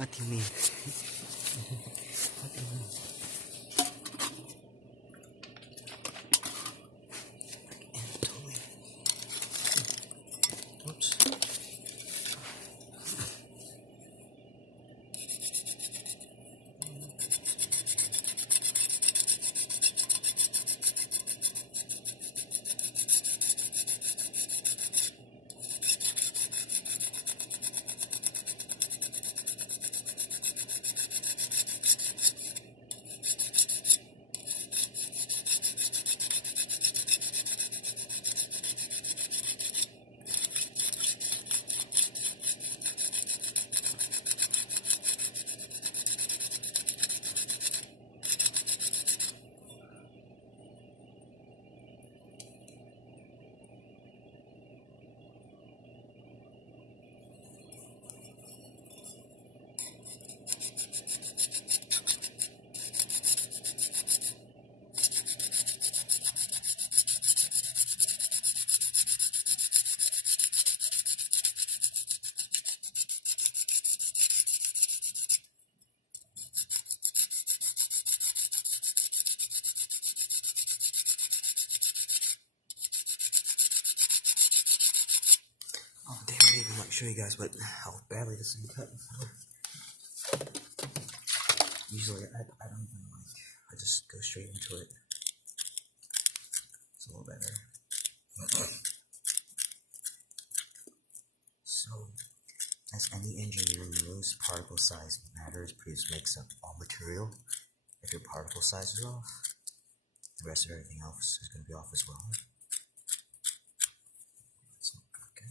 What do you mean? What do you mean? And totally. Whoops. Oh damn, I didn't even show you guys how badly this thing cut before. Usually I don't even I just go straight into it. It's a little better. So, as any engineer knows, particle size matters because it makes up all material. If your particle size is off, the rest of everything else is going to be off as well. So, okay.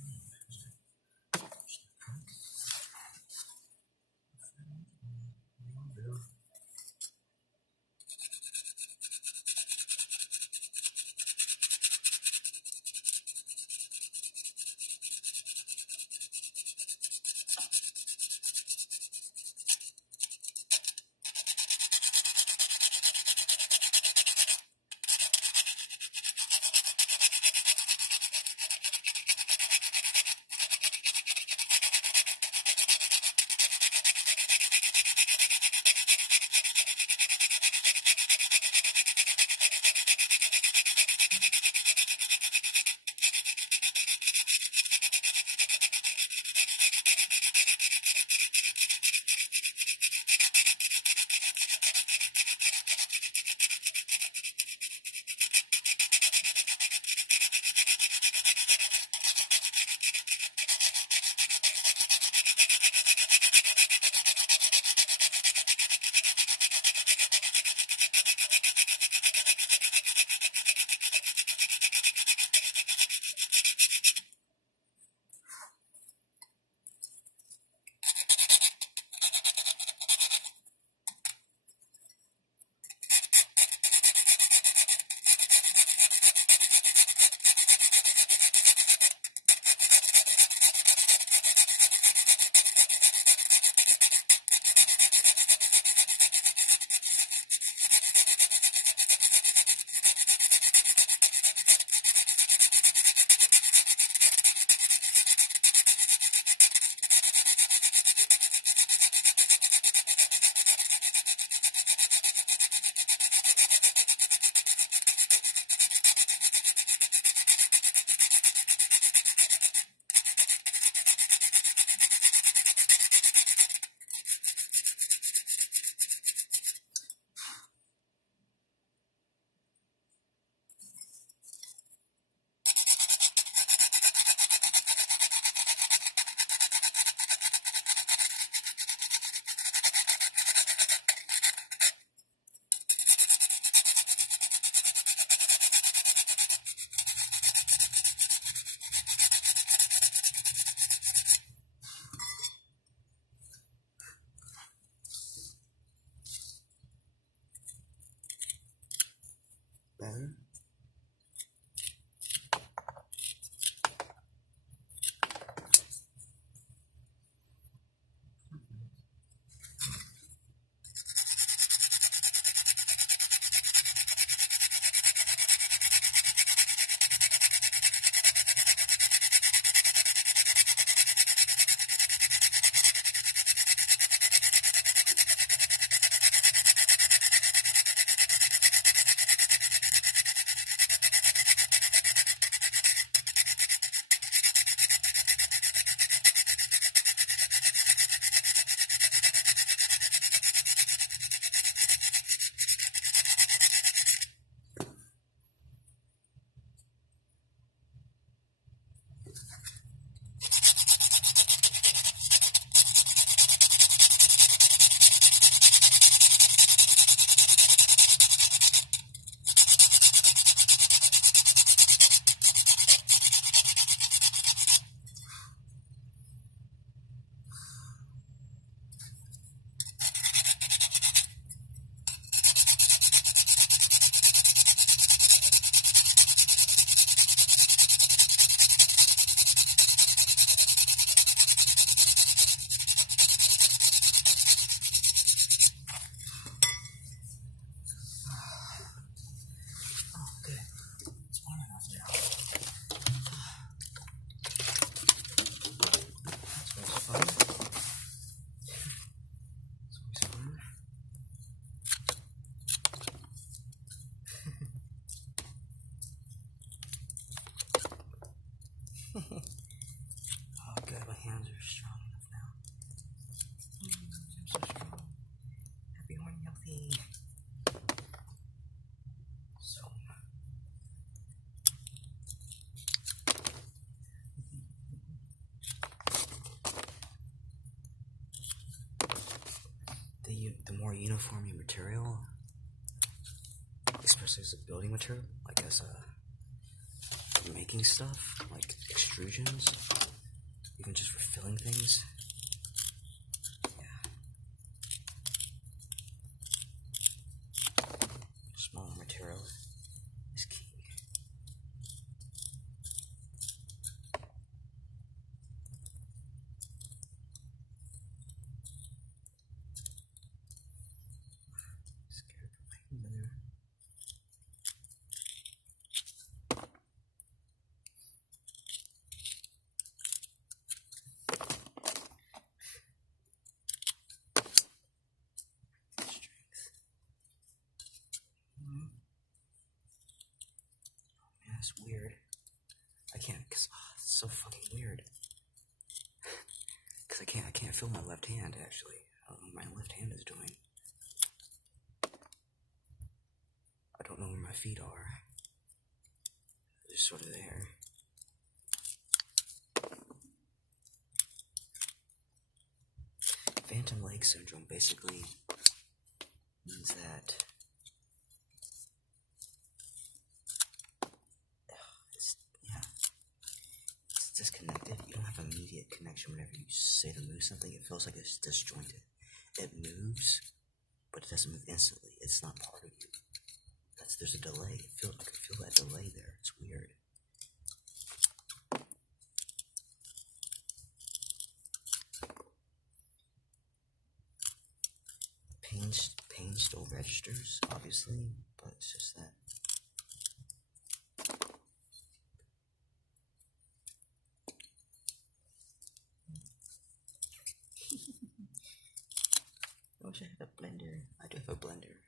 the more uniform your material, especially as a building material, like as for making stuff, like extrusions, even just for filling things. Yeah. Smaller material is key. Scared of my there. That's weird. I can't, cause it's so fucking weird. Cause I can't feel my left hand actually. I don't know what my left hand is doing. I don't know where my feet are. They're just sort of there. Phantom leg syndrome basically means that it's disconnected. You don't have immediate connection whenever you say to move something. It feels like it's disjointed. It moves, but it doesn't move instantly. It's not part of you. There's a delay. I can feel that delay there. It's weird. Pain still registers, obviously, but it's just that. I wish I had a blender. I do have a blender,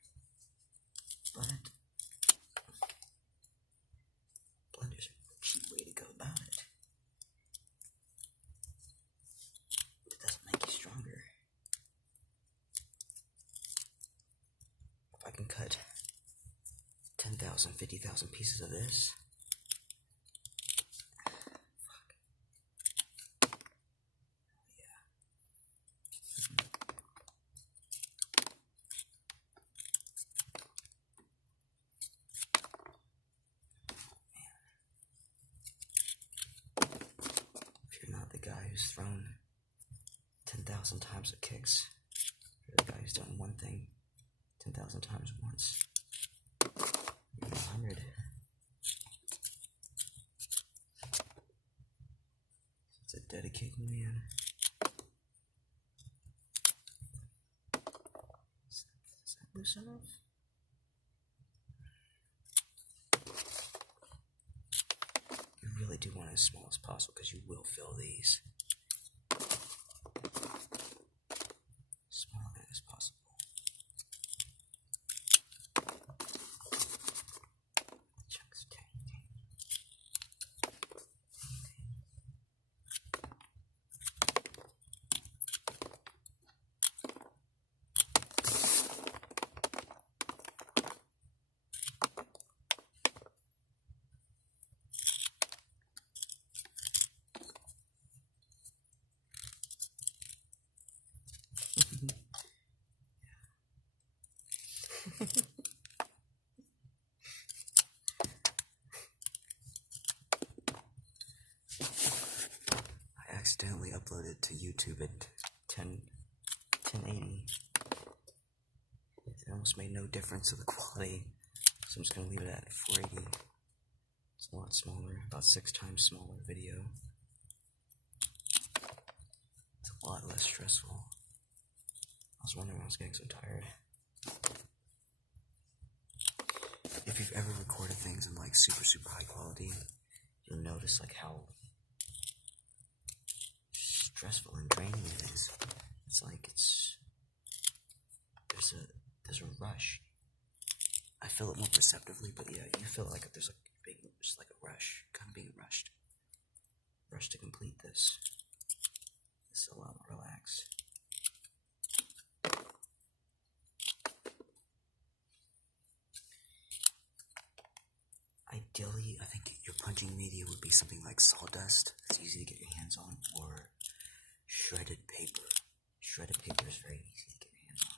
but blender's a cheap way to go about it. It doesn't make you stronger. If I can cut 10,000, 50,000 pieces of this, guy who's thrown 10,000 times at kicks. You're the guy who's done one thing 10,000 times once. You're 100. It's a dedicated man. Is that loose enough? You really do want it as small as possible because you will fill these. Small as possible. Chunks I accidentally uploaded to YouTube at 1080. It almost made no difference to the quality, so I'm just going to leave it at 480. It's a lot smaller, about 6 times smaller video. It's a lot less stressful. I was wondering why I was getting so tired. If you've ever recorded things in like super high quality, you'll notice like how stressful and draining it is. It's like there's a rush. I feel it more perceptively, but yeah, you feel like there's just like a rush, kind of being rushed. Rush to complete this. This is a lot more relaxed. Ideally, I think your punching media would be something like sawdust. It's easy to get your hands on, or shredded paper. Shredded paper is very easy to get your hands on.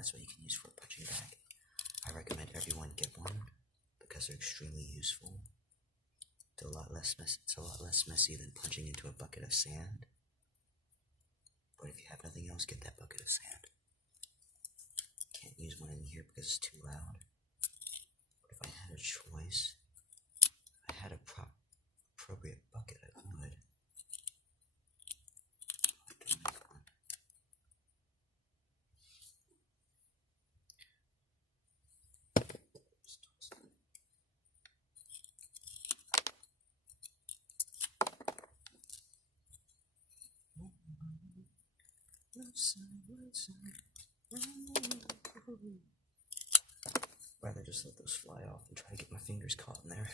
That's what you can use for a punching bag. I recommend everyone get one because they're extremely useful. It's a lot less messy than punching into a bucket of sand. But if you have nothing else, get that bucket of sand. Can't use one in here because it's too loud. But if I had a choice, if I had a appropriate bucket, I would. I can make one. Rather just let those fly off and try to get my fingers caught in there.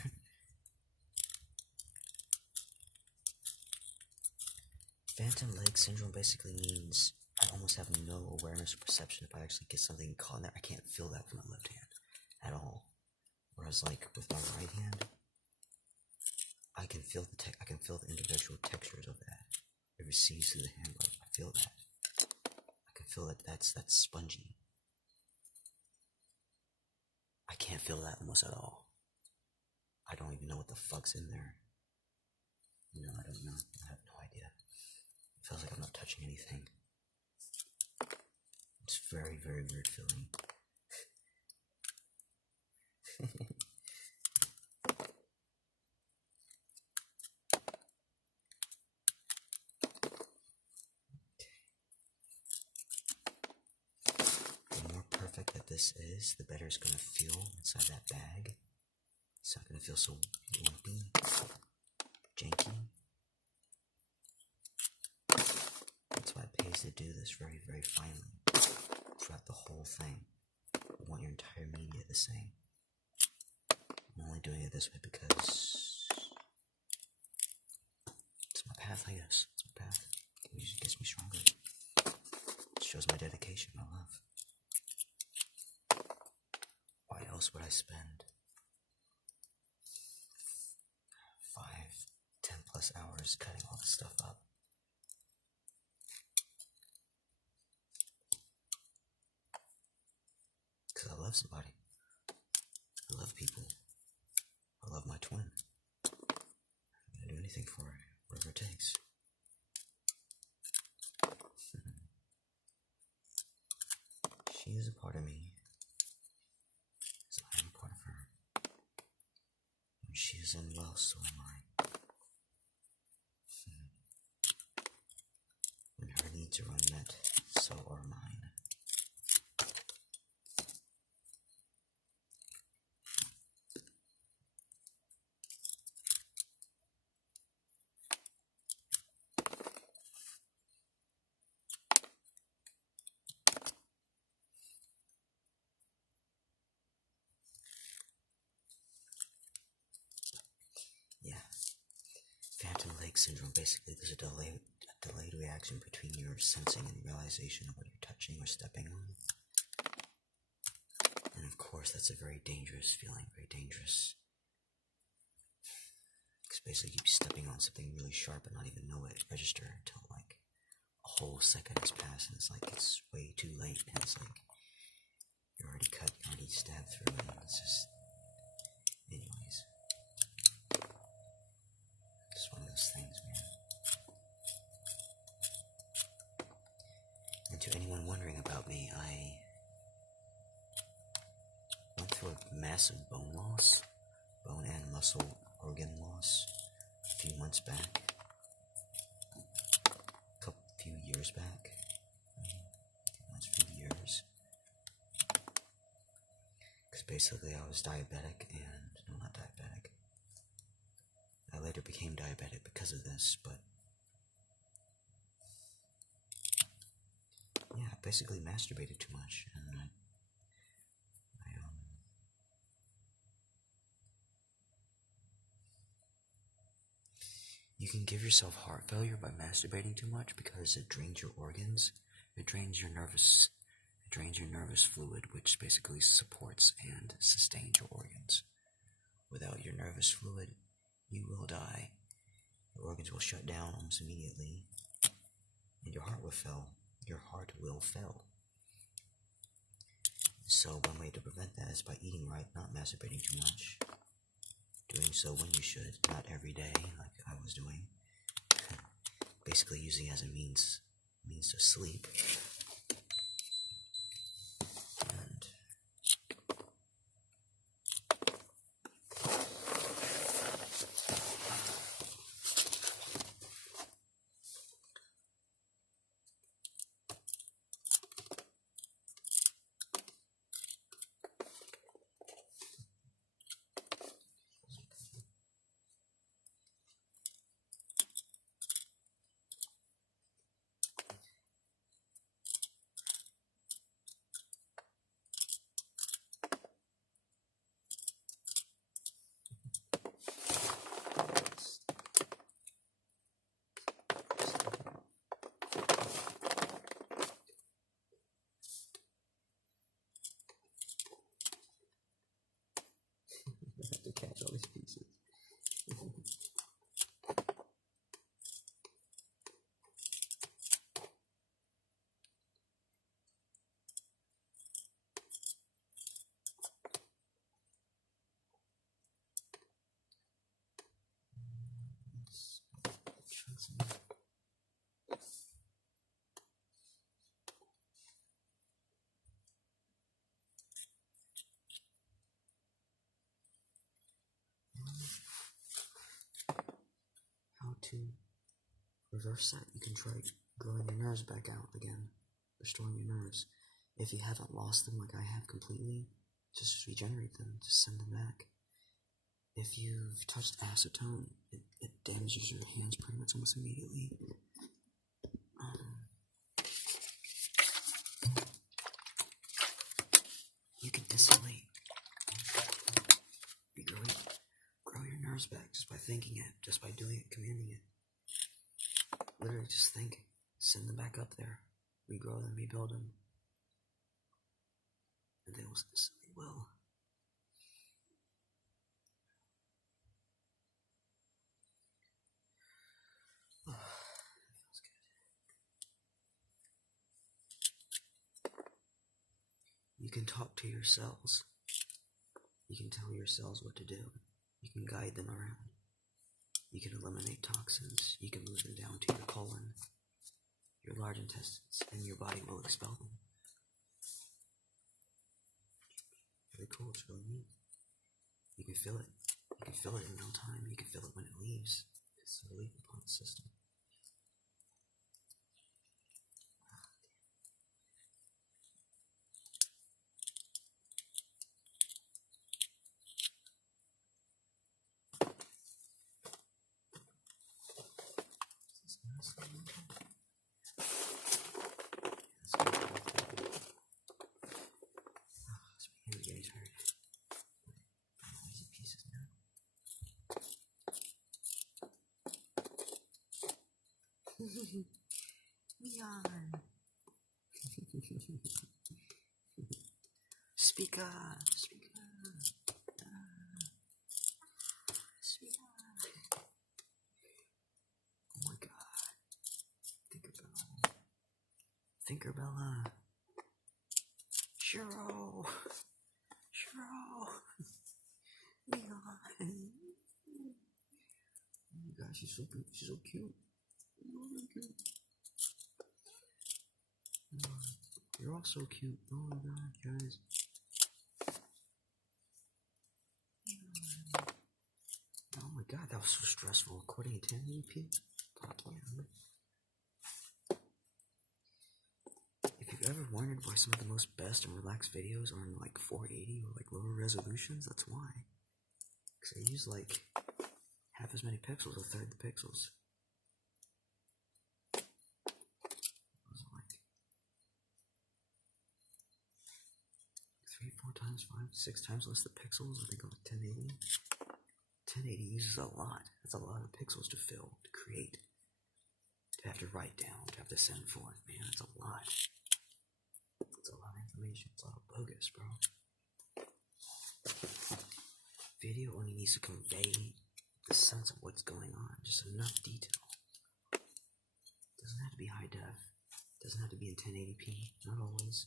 Phantom leg syndrome basically means I almost have no awareness or perception if I actually get something caught in there. I can't feel that with my left hand at all. Whereas like with my right hand, I can feel the individual textures of that. It receives through the hand glove. I feel that. I can feel that that's spongy. I can't feel that almost at all. I don't even know what the fuck's in there. No, I don't know. I have no idea. It feels like I'm not touching anything. It's very, very weird feeling. The more perfect that this is, the better it's gonna feel inside that bag. It's not gonna feel so lumpy, janky. That's why it pays to do this very, very finely throughout the whole thing. You want your entire media the same. I'm only doing it this way because it's my path, I guess. It's my path. It gets me stronger. It shows my dedication, my love. Why else would I spend 5-10+ hours cutting all this stuff up? Because I love somebody. I love people. I love my twin. I'm gonna do anything for her, whatever it takes. She is a part of me, as I am a part of her. When she is unwell, so am I. When her needs are unmet, so are mine. Phantom leg syndrome, basically there's a delayed reaction between your sensing and realization of what you're touching or stepping on. And of course that's a very dangerous feeling, very dangerous. Because basically you'd be stepping on something really sharp and not even know it register until like a whole second has passed and it's like it's way too late and it's like you're already cut, you're already stabbed through and it's just, anyways. It's one of those things, man. And to anyone wondering about me, I went through a massive bone and muscle organ loss a few months back, few years back, few years. Because basically I was diabetic and, no, not diabetic. I later became diabetic because of this, but yeah, I basically masturbated too much, and you can give yourself heart failure by masturbating too much because it drains your organs, it drains your nervous fluid, which basically supports and sustains your organs. Without your nervous fluid, you will die. Your organs will shut down almost immediately, and your heart will fail. Your heart will fail. So one way to prevent that is by eating right, not masturbating too much. Doing so when you should, not every day like I was doing. Basically using it as a means to sleep. And I have to catch all these pieces. How to reverse that? You can try growing your nerves back out again, restoring your nerves. If you haven't lost them like I have completely, just regenerate them, just send them back. If you've touched acetone, it damages your hands pretty much almost immediately. You can instantly grow your nerves back just by thinking it, just by doing it, commanding it. Literally just think, send them back up there, regrow them, rebuild them, and they will. Feels good. You can talk to your cells. You can tell your cells what to do. You can guide them around. You can eliminate toxins. You can move them down to your colon, your large intestines, and your body will expel them. Really cool, it's really neat. You can feel it. You can feel it in real time. You can feel it when it leaves. It's a relief upon the system. He's getting tired. Easy pieces now. Yawn. Speak up. Speak up. Speak up. Oh my god. Tinkerbella. Tinkerbella. Shiro. Leon. Oh my god, she's so cute. She's so cute. You're all so cute. Oh my god, guys. Oh my god, that was so stressful recording at 1080p. God damn. If you've ever wondered why some of the most best and relaxed videos are in like 480 or like lower resolutions, that's why. Because I use like half as many pixels, a third the pixels. Those are like 3, 4 times, 5, 6 times less the pixels. I think on 1080. 1080 uses a lot. That's a lot of pixels to fill, to create, to have to write down, to have to send forth. Man, that's a lot. It's a lot of information. It's a lot of bogus, bro. Video only needs to convey the sense of what's going on. Just enough detail. It doesn't have to be high def. It doesn't have to be in 1080p. Not always.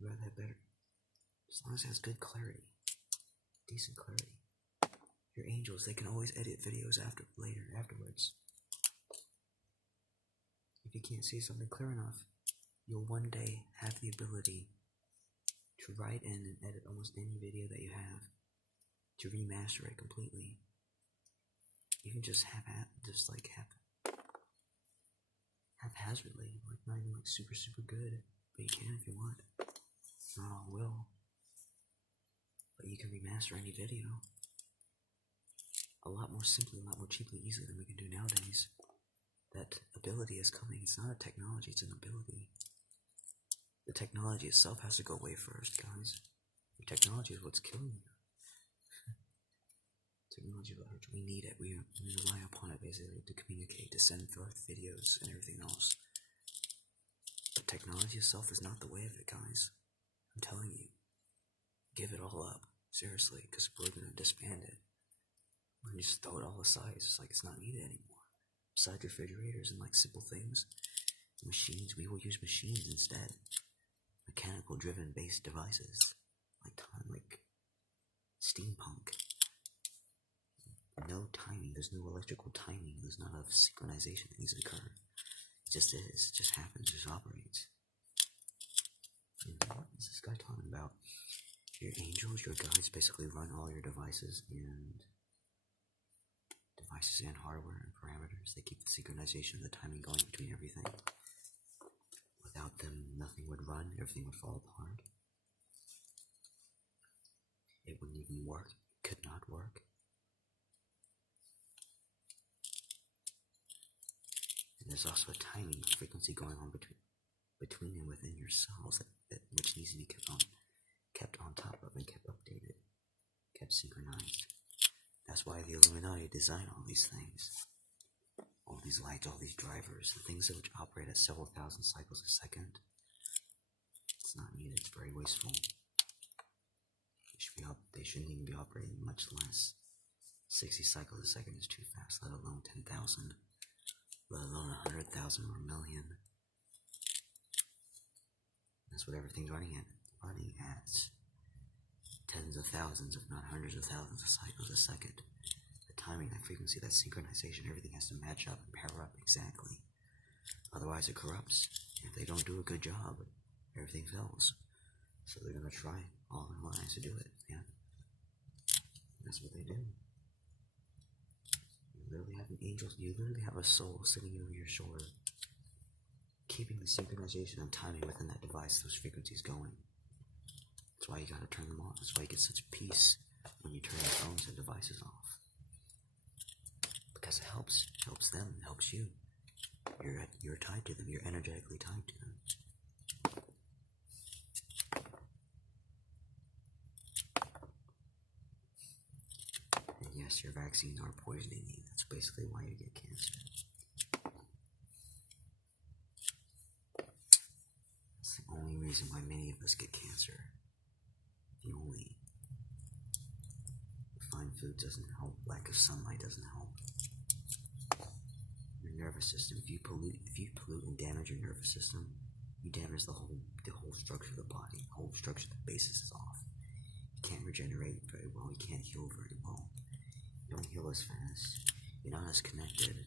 I'd rather have better, as long as it has good clarity, decent clarity. Your angels, they can always edit videos afterwards. If you can't see something clear enough, you'll one day have the ability to write in and edit almost any video that you have, to remaster it completely. Even just haphazardly, like not even like super good, but you can if you want. Not all will, but you can remaster any video a lot more simply, a lot more cheaply, easily than we can do nowadays. That ability is coming. It's not a technology, it's an ability. The technology itself has to go away first, guys. The technology is what's killing you. Technology, we need it. We rely upon it basically to communicate, to send forth videos and everything else. But technology itself is not the way of it, guys. I'm telling you. Give it all up, seriously, because we're gonna disband it. We're gonna just throw it all aside. It's just like it's not needed anymore. Besides refrigerators and like simple things, machines, we will use machines instead. Mechanical driven based devices. Like steampunk. No timing, there's no electrical timing, there's not enough synchronization that needs to occur. It just is, it just happens, it just operates. And what is this guy talking about? Your angels, your guides basically run all your devices and hardware and parameters. They keep the synchronization, the timing going between everything. Without them, nothing would run, everything would fall apart. It wouldn't even work, it could not work. And there's also a timing frequency going on between and within your cells which needs to be kept on top of and kept updated, kept synchronized. That's why the Illuminati design all these things. All these lights, all these drivers, the things which operate at several thousand cycles a second. It's not needed, it's very wasteful. They shouldn't even be operating, much less. 60 cycles a second is too fast, let alone 10,000. Let alone 100,000 or a million. That's what everything's running at. Tens of thousands, if not hundreds of thousands of cycles a second. The timing, that frequency, that synchronization, everything has to match up and pair up exactly. Otherwise it corrupts. If they don't do a good job, everything fails. So they're gonna try all their lives to do it, yeah. That's what they do. You literally have an angel, you literally have a soul sitting over your shoulder, keeping the synchronization and timing within that device, those frequencies going. That's why you gotta turn them off. That's why you get such peace when you turn your phones and devices off. Because it helps them, it helps you. You're tied to them, you're energetically tied to them. And yes, your vaccines are poisoning you. That's basically why you get cancer. That's the only reason why many of us get cancer. The only refined food doesn't help, lack of sunlight doesn't help. Your nervous system, if you pollute and damage your nervous system, you damage the whole structure of the body, the whole structure of the basis is off. You can't regenerate very well, you can't heal very well. You don't heal as fast, you're not as connected.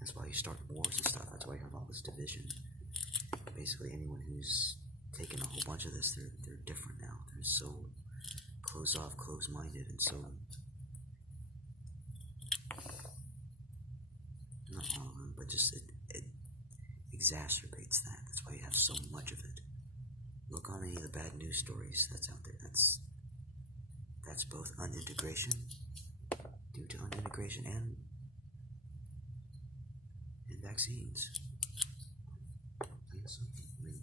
That's why you start wars and stuff, that's why you have all this division. Basically anyone who's taken a whole bunch of this, they're different now. They're so closed off, closed-minded, and so not all of them, but just it exacerbates that. That's why you have so much of it. Look on any of the bad news stories that's out there. That's both unintegration, due to unintegration, and vaccines. I mean,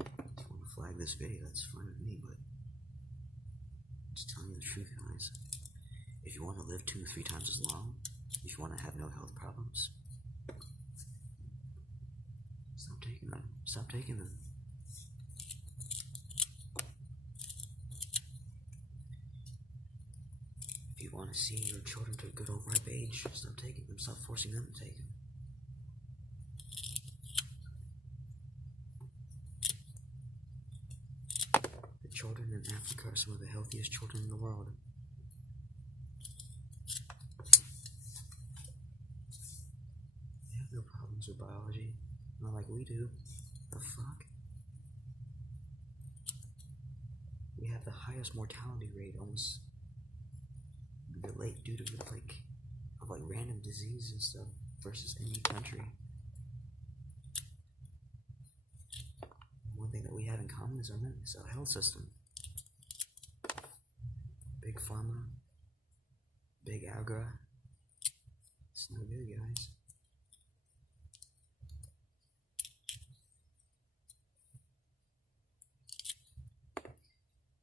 if you want to flag this video, that's fine with me, but I'm just telling you the truth, guys. If you want to live 2-3 times as long, if you want to have no health problems, stop taking them. Stop taking them. If you want to see your children to a good old ripe age, stop taking them. Stop forcing them to take them. children in Africa are some of the healthiest children in the world. They have no problems with biology. Not like we do. The fuck? We have the highest mortality rate almost due to like random disease and stuff versus any country. One thing that we have in common is our health system. Big pharma, big agra. It's no good, guys.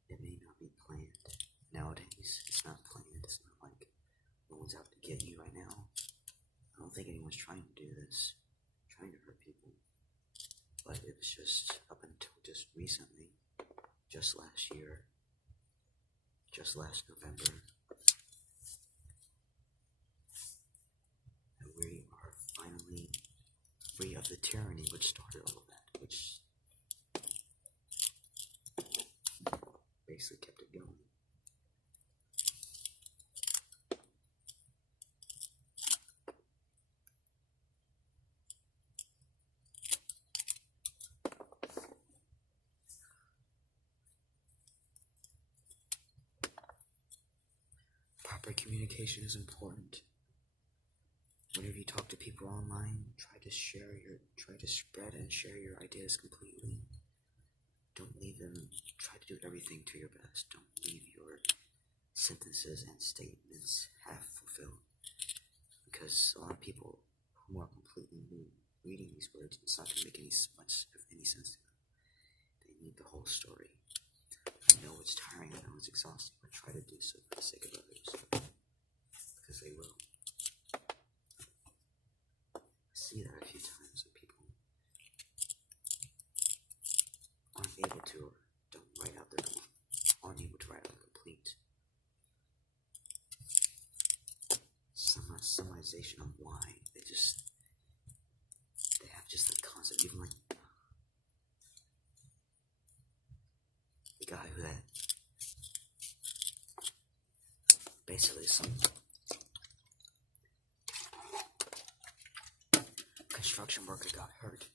It may not be planned. Nowadays, it's not planned. It's not like no one's out to get you right now. I don't think anyone's trying to do this, trying to hurt people. But it was just up until just recently, just last year, just last November, that we are finally free of the tyranny which started all of that, which basically kept it going. Proper communication is important. Whenever you talk to people online, try to spread and share your ideas completely. Don't leave them, try to do everything to your best. Don't leave your sentences and statements half fulfilled. Because a lot of people who are completely new reading these words, it's not going to make any sense to them. They need the whole story. I know it's tiring, I know it's exhausting, but try to do so for the sake of others. Because they will. I see that a few times when people aren't able to or don't write out aren't able to write out a complete summarization of why. They have just the concept, even like the guy who had basically some construction worker got hurt,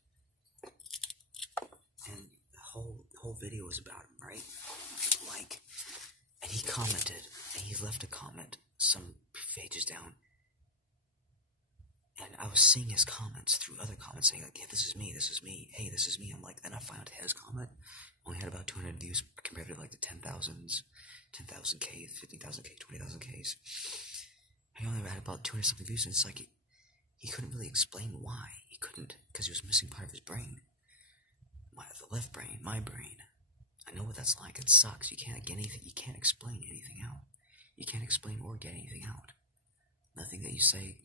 and the whole video was about him, right? Like, and he commented, and he left a comment some pages down, and I was seeing his comments through other comments saying like, yeah, this is me, hey, this is me. I'm like, then I found his comment only had about 200 views compared to like the 10,000s, 10,000K, 15,000K, 20,000Ks. He only had about 200 something views, and it's like he couldn't really explain why. He couldn't, because he was missing part of his brain. The left brain, my brain. I know what that's like. It sucks. You can't get anything. You can't explain anything out. You can't explain or get anything out. Nothing that you say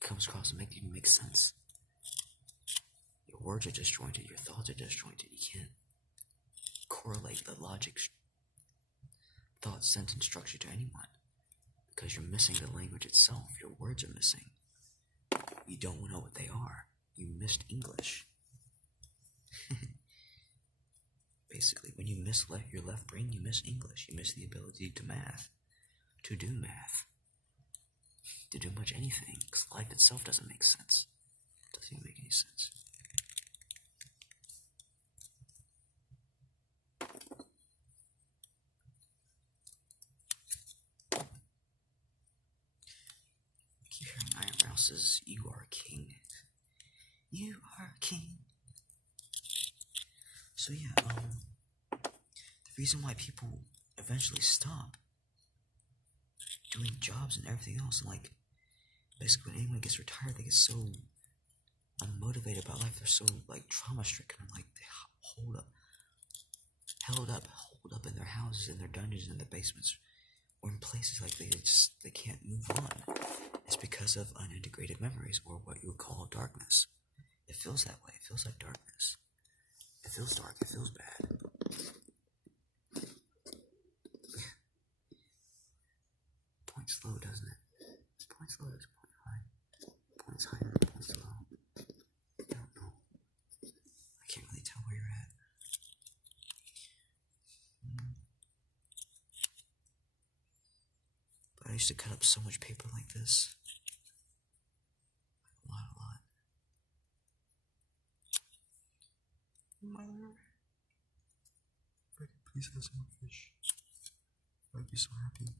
comes across and makes sense. Your words are disjointed. Your thoughts are disjointed. You can't correlate the logic, thought, sentence structure to anyone, because you're missing the language itself. Your words are missing. You don't know what they are. You missed English. Basically, when you miss your left brain, you miss English. You miss the ability to do math, to do much anything, because life itself doesn't make sense. It doesn't even make any sense. I keep hearing Iron Mouse says, "You are king. You are king." So yeah, the reason why people eventually stop doing jobs and everything else, and like, basically when anyone gets retired, they get so unmotivated about life, they're so like trauma stricken, and like they held up in their houses, in their dungeons, in their basements, or in places like they can't move on. It's because of unintegrated memories, or what you would call darkness. It feels that way. It feels like darkness. It feels dark. It feels bad. Point's low, doesn't it? Point's low. Is point high. Point's higher. Point's low. I don't know. I can't really tell where you're at. up so much paper like this. A lot. Mother. If I could please have some more fish, I'd be so happy.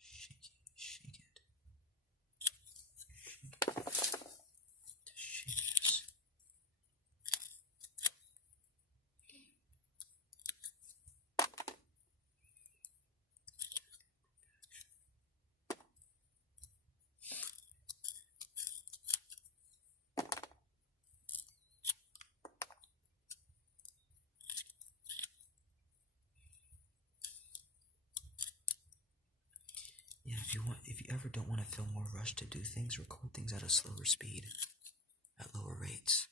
Shake it. Shake it. Shake this. Yeah, if you ever don't want to feel more rushed to do things, record things at a slower speed, at lower rates.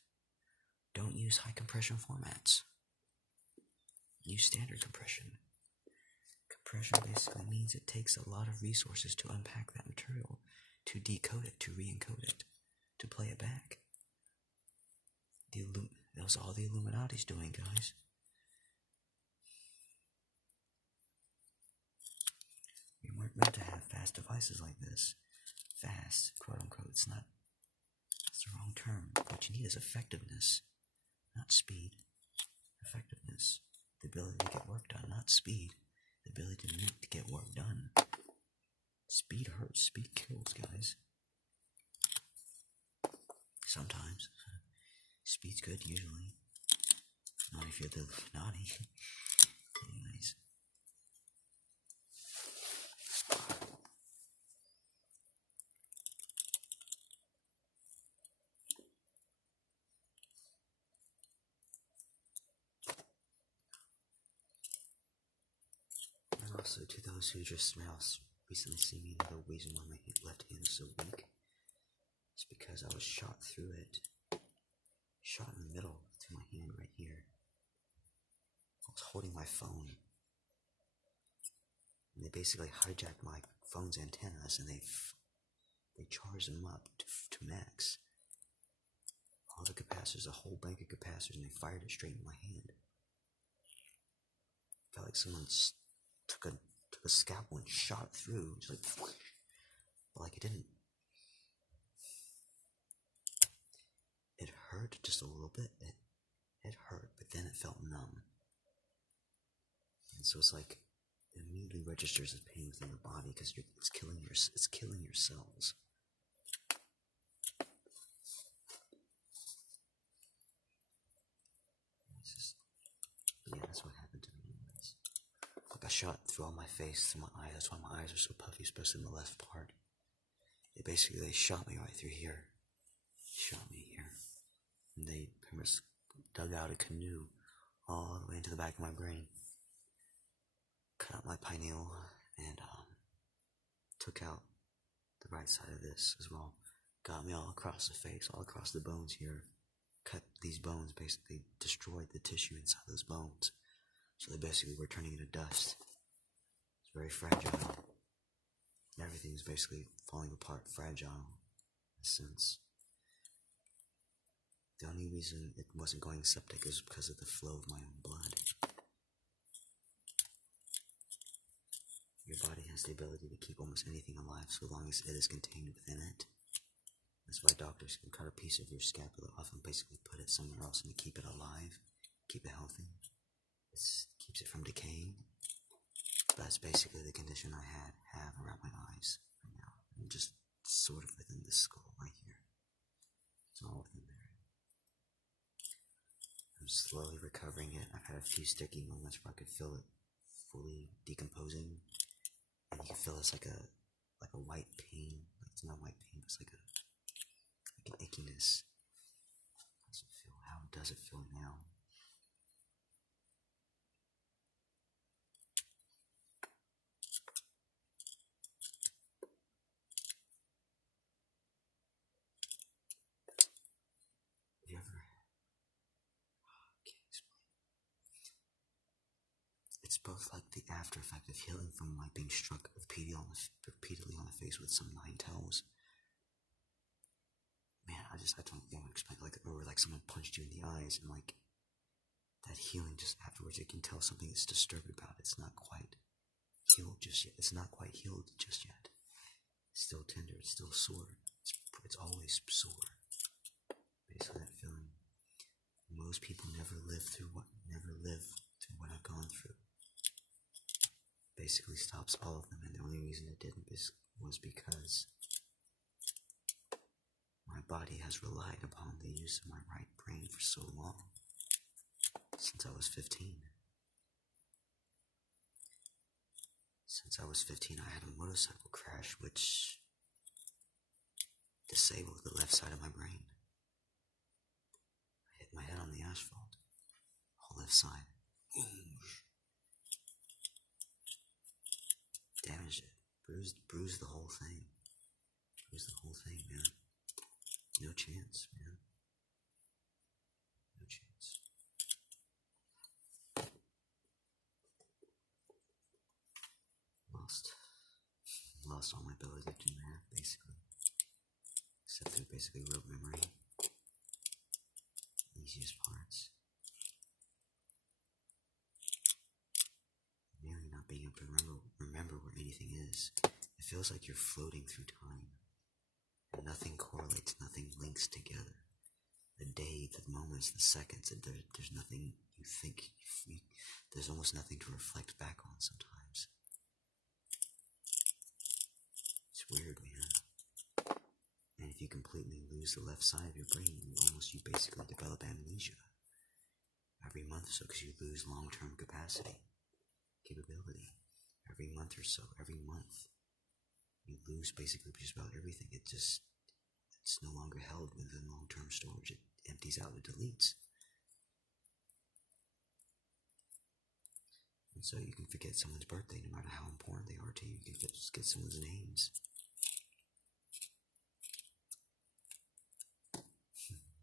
Don't use high compression formats. Use standard compression. Compression basically means it takes a lot of resources to unpack that material, to decode it, to re-encode it, to play it back. That's all the Illuminati's doing, guys. We weren't meant to have fast devices like this. Fast, quote unquote. It's not. That's the wrong term. What you need is effectiveness, not speed. Effectiveness. The ability to get work done, not speed. The ability to get work done. Speed hurts. Speed kills, guys. Sometimes. Speed's good, usually. Not if you're the naughty. Anyways. And also, to those who just now recently see me, the reason why my left hand is so weak is because I was shot through it. Shot in the middle through my hand right here. I was holding my phone. And they basically hijacked my phone's antennas and they charged them up to max. All the capacitors, a whole bank of capacitors, and they fired it straight in my hand. Felt like someone took a scalpel and shot through, just like it didn't. It hurt just a little bit. It hurt, but then it felt numb. And so it's like it immediately registers as pain within your body because it's killing your cells. Yeah, that's what happened to me. Anyways. Like I shot through all my face, through my eyes. That's why my eyes are so puffy, especially in the left part. They shot me right through here. Shot me here. And they pretty much dug out a canoe all the way into the back of my brain. Cut out my pineal and took out the right side of this as well. Got me all across the face, all across the bones here. Cut these bones, basically destroyed the tissue inside those bones. So they basically were turning into dust. It's very fragile. Everything's basically falling apart, fragile in a sense. The only reason it wasn't going septic is because of the flow of my own blood. Your body has the ability to keep almost anything alive so long as it is contained within it. That's why doctors can cut a piece of your scapula off and basically put it somewhere else and keep it alive, keep it healthy. It keeps it from decaying. That's basically the condition I have around my eyes right now. I'm just sort of within the skull right here. It's all within there. I'm slowly recovering it. I've had a few sticky moments where I could feel it fully decomposing. And you can feel it's like a white pain. Like it's not white pain, it's like an ickiness. How does it feel? How does it feel now? Have you ever? I can't explain. It's both like the after effect of healing from like being struck repeatedly on the face with some nine tails. Man, I don't even explain, or like someone punched you in the eyes and like that healing just afterwards, you can tell something is disturbed about it. It's not quite healed just yet. It's not quite healed just yet. It's still tender. It's still sore. It's always sore. Basically, that feeling. Most people never live through what I've gone through. Basically, stops all of them, and the only reason it didn't was because my body has relied upon the use of my right brain for so long, since I was 15. Since I was 15, I had a motorcycle crash which disabled the left side of my brain. I hit my head on the asphalt, whole left side. Damaged it, bruised the whole thing. Bruised the whole thing, man. No chance, man. No chance. Lost all my ability to do math, basically. Except through basically rote memory. Easiest parts. Nearly not being able to remember where anything is. It feels like you're floating through time. And nothing correlates, nothing links together. The day, the moments, the seconds, there's nothing you think, there's almost nothing to reflect back on sometimes. It's weird, man. And if you completely lose the left side of your brain, you basically develop amnesia every month or so, because you lose long-term capability. Every month or so, every month, you lose basically just about everything. It's no longer held within long-term storage. It empties out, it deletes. And so you can forget someone's birthday, no matter how important they are to you. You can just get someone's names.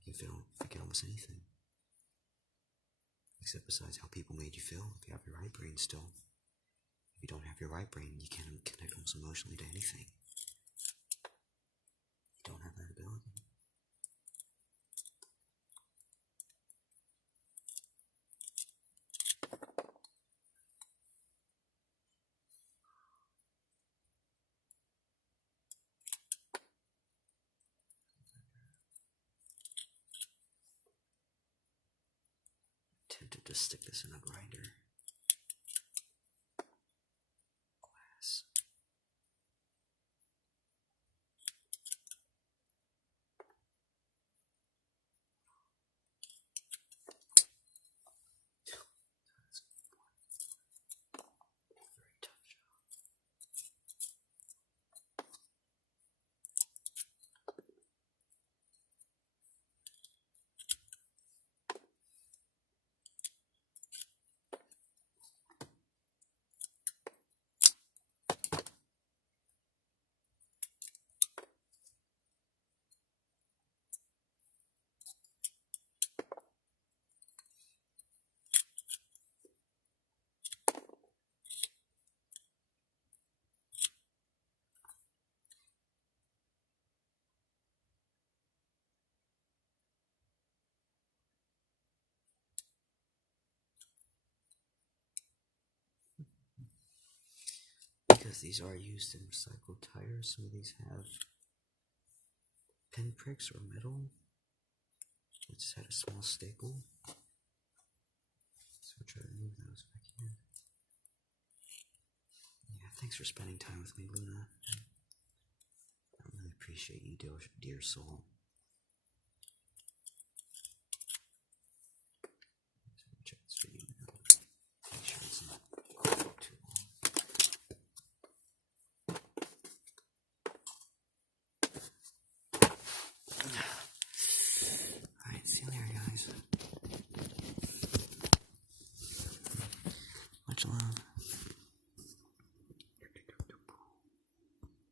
You can forget almost anything. Except besides how people made you feel. If you have your right brain still. If you don't have your right brain, you can't connect almost emotionally to anything. You don't have that ability. Tempted to stick this in a grinder. Glass. Very tough job. Because these are used in recycled tires, some of these have pinpricks or metal. I just had a small staple. So I'll try to remove those if I can. Yeah, thanks for spending time with me, Luna. I really appreciate you, dear soul.